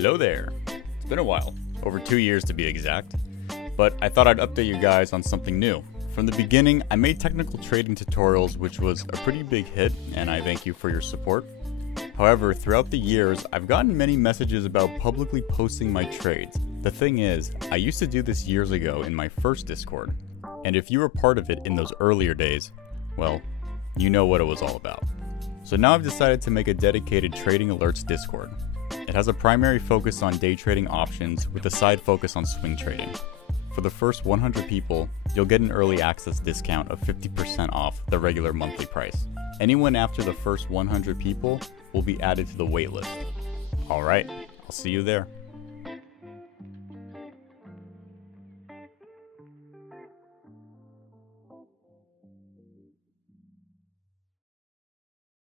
Hello there. It's been a while, over 2 years to be exact, but I thought I'd update you guys on something new. From the beginning, I made technical trading tutorials, which was a pretty big hit, and I thank you for your support. However, throughout the years, I've gotten many messages about publicly posting my trades. The thing is, I used to do this years ago in my first Discord, and if you were part of it in those earlier days, well, you know what it was all about. So now I've decided to make a dedicated Trading Alerts Discord. It has a primary focus on day trading options with a side focus on swing trading. For the first 100 people, you'll get an early access discount of 50% off the regular monthly price. Anyone after the first 100 people will be added to the waitlist. Alright, I'll see you there.